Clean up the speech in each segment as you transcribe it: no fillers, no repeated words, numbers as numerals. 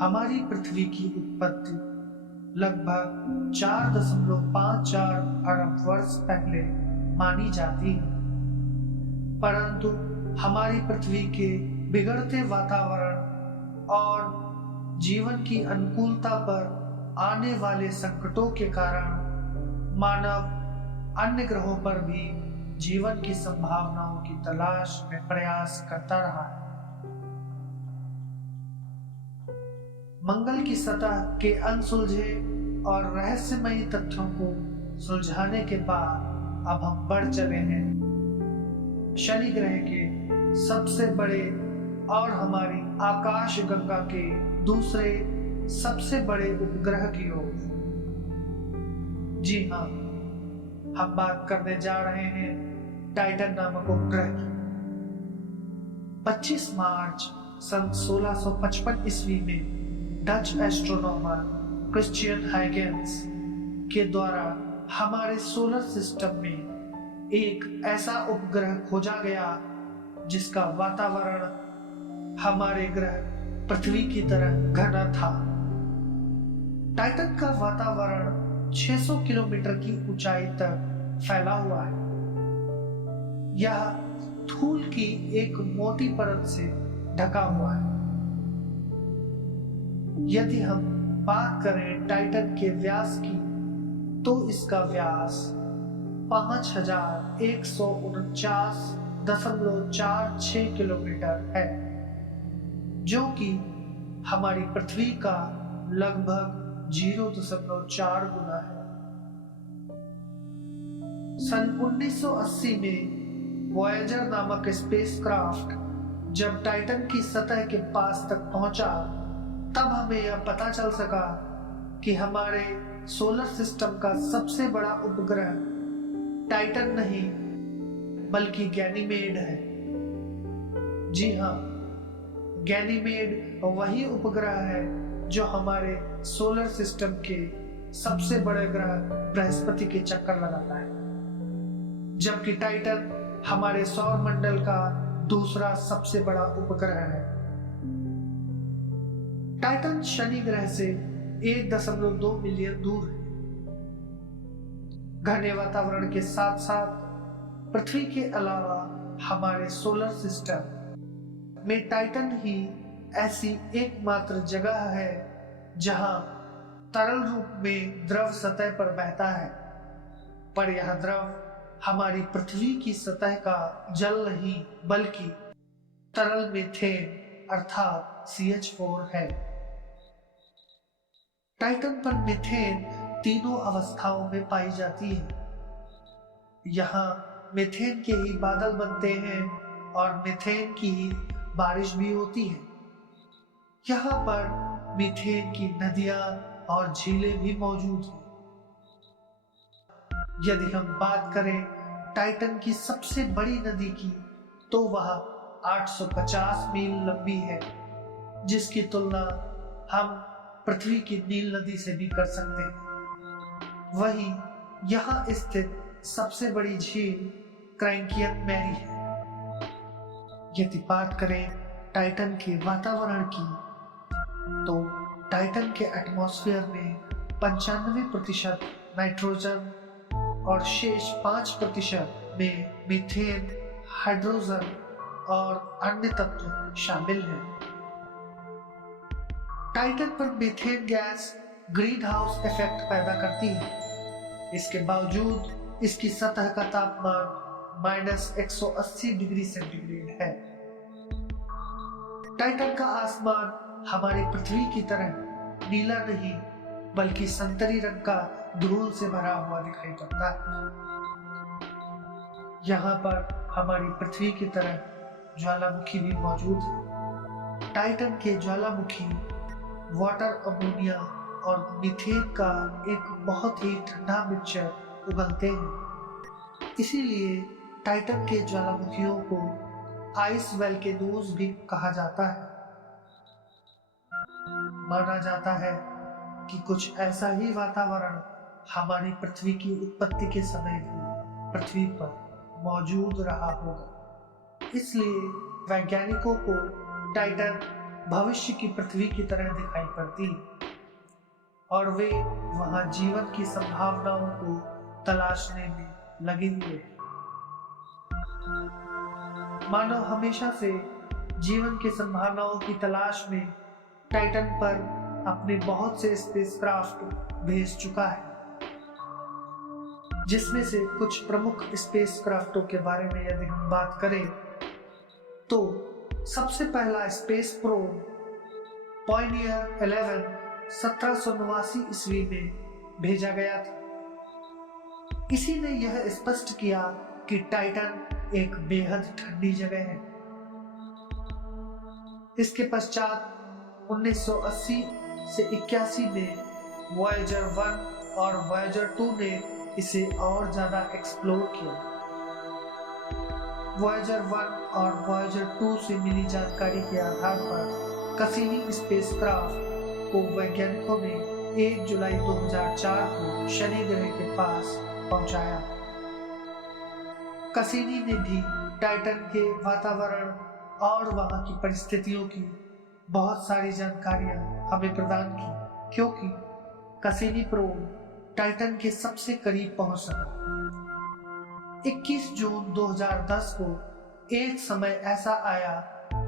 हमारी पृथ्वी की उत्पत्ति लगभग 4.54 अरब वर्ष पहले मानी जाती है, परंतु हमारी पृथ्वी के बिगड़ते वातावरण और जीवन की अनुकूलता पर आने वाले संकटों के कारण मानव अन्य ग्रहों पर भी जीवन की संभावनाओं की तलाश में प्रयास करता रहा है। मंगल की सतह के अनसुलझे और रहस्यमयी तथ्यों को सुलझाने के बाद अब हम बढ़ चले हैं शनि ग्रह के सबसे बड़े और हमारी आकाश गंगा के दूसरे सबसे बड़े उपग्रह की ओर। जी हाँ, हम बात करने जा रहे हैं टाइटन नामक उपग्रह की। 25 मार्च सन 1655 ईस्वी में डच एस्ट्रोनॉमर क्रिश्चियन हाइगेंस के द्वारा हमारे सोलर सिस्टम में एक ऐसा उपग्रह खोजा गया जिसका वातावरण हमारे ग्रह पृथ्वी की तरह घना था। टाइटन का वातावरण 600 किलोमीटर की ऊंचाई तक फैला हुआ है। यह धूल की एक मोटी परत से ढका हुआ है। यदि हम बात करें टाइटन के व्यास की, तो इसका व्यास 5149.46 किलोमीटर है, जो कि हमारी पृथ्वी का लगभग 0.4 गुना है। सन 1980 में वॉयेजर नामक स्पेसक्राफ्ट जब टाइटन की सतह के पास तक पहुंचा, तब हमें यह पता चल सका कि हमारे सोलर सिस्टम का सबसे बड़ा उपग्रह टाइटन नहीं बल्कि गैनीमेड है। जी हाँ, गैनीमेड वही उपग्रह है जो हमारे सोलर सिस्टम के सबसे बड़े ग्रह बृहस्पति के चक्कर लगाता है, जबकि टाइटन हमारे सौर मंडल का दूसरा सबसे बड़ा उपग्रह है। टाइटन शनि ग्रह से 1.2 मिलियन दूर है। घने वातावरण के साथ साथ पृथ्वी के अलावा हमारे सोलर सिस्टम में टाइटन ही ऐसी एकमात्र जगह है जहां तरल रूप में द्रव सतह पर बहता है, पर यह द्रव हमारी पृथ्वी की सतह का जल नहीं बल्कि तरल मीथेन अर्थात CH4 है। टाइटन पर मीथेन तीनों अवस्थाओं में पाई जाती है। यहाँ मीथेन के ही बादल बनते हैं और मीथेन की ही बारिश भी होती है। यहाँ पर मीथेन की नदियां और झीलें भी मौजूद हैं। यदि हम बात करें टाइटन की सबसे बड़ी नदी की, तो वह 850 मील लंबी है, जिसकी तुलना हम पृथ्वी की नील नदी से भी कर सकते हैं। वहीं यहाँ स्थित सबसे बड़ी झील क्रैंकियन मैरी है। यदि बात करें टाइटन के वातावरण की, तो टाइटन के एटमॉस्फेयर में 95% नाइट्रोजन और शेष 5% में मीथेन, हाइड्रोजन और अन्य तत्व शामिल हैं। टाइटन पर methane gas green house effect पैदा करती है। इसके बावजूद इसकी सतह का तापमान -180 डिग्री सेंटीग्रेड है। टाइटन का आसमान हमारी पृथ्वी की तरह नीला नहीं बल्कि संतरी रंग का धूल से भरा हुआ दिखाई पड़ता है। यहाँ पर हमारी पृथ्वी की तरह ज्वालामुखी भी मौजूद है। टाइटन के ज्वालामुखी वाटर, अमोनिया और मीथेन का एक बहुत ही ठंडा मिक्सचर उगलते हैं। इसीलिए टाइटन के ज्वालामुखियों को आइस वोल्केनोज भी कहा जाता है। माना जाता है कि कुछ ऐसा ही वातावरण हमारी पृथ्वी की उत्पत्ति के समय भी पृथ्वी पर मौजूद रहा होगा। इसलिए वैज्ञानिकों को टाइटन भविष्य की पृथ्वी की तरह दिखाई पड़ती और वे वहां जीवन की संभावनाओं को तलाशने में लगे हुए हैं। मानव हमेशा से जीवन की संभावनाओं की तलाश में टाइटन पर अपने बहुत से स्पेसक्राफ्ट भेज चुका है, जिसमें से कुछ प्रमुख स्पेसक्राफ्टों के बारे में यदि हम बात करें तो सबसे पहला स्पेस प्रोब पॉइनियर 11 1789 ईस्वी में भेजा गया था। इसी ने यह स्पष्ट किया कि टाइटन एक बेहद ठंडी जगह है। इसके पश्चात 1980 से 81 में वॉयेजर 1 और वॉयेजर 2 ने इसे और ज्यादा एक्सप्लोर किया। वॉयेजर 1 और वॉयेजर 2 से मिली जानकारी के आधार पर कैसिनी स्पेसक्राफ्ट को वैज्ञानिकों ने 1 जुलाई 2004 को शनि ग्रह के पास पहुंचाया। कैसिनी ने भी टाइटन के वातावरण और वहां की परिस्थितियों की बहुत सारी जानकारियां हमें प्रदान की, क्योंकि कैसिनी प्रोब टाइटन के सबसे करीब पहुंच सका। 21 जून 2010 को एक समय ऐसा आया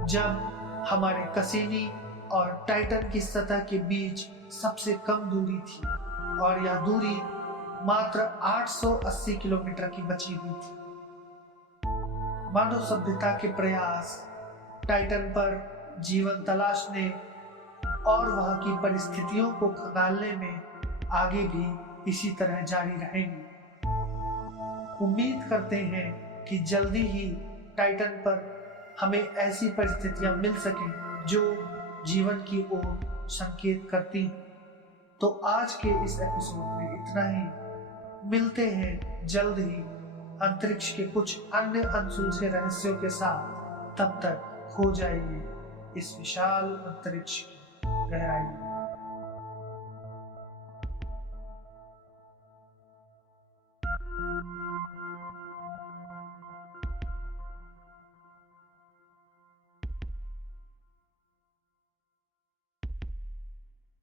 जब हमारे कैसिनी और टाइटन की सतह के बीच सबसे कम दूरी थी और यह दूरी मात्र 880 किलोमीटर की बची हुई थी। मानव सभ्यता के प्रयास टाइटन पर जीवन तलाशने और वहां की परिस्थितियों को खंगालने में आगे भी इसी तरह जारी रहेंगे। उम्मीद करते हैं कि जल्दी ही टाइटन पर हमें ऐसी परिस्थितियां मिल सकें जो जीवन की ओर संकेत करती हैं। तो आज के इस एपिसोड में इतना ही। मिलते हैं जल्द ही अंतरिक्ष के कुछ अन्य अनसुलझे रहस्यों के साथ। तब तक खो जाइए इस विशाल अंतरिक्ष की गहराई में।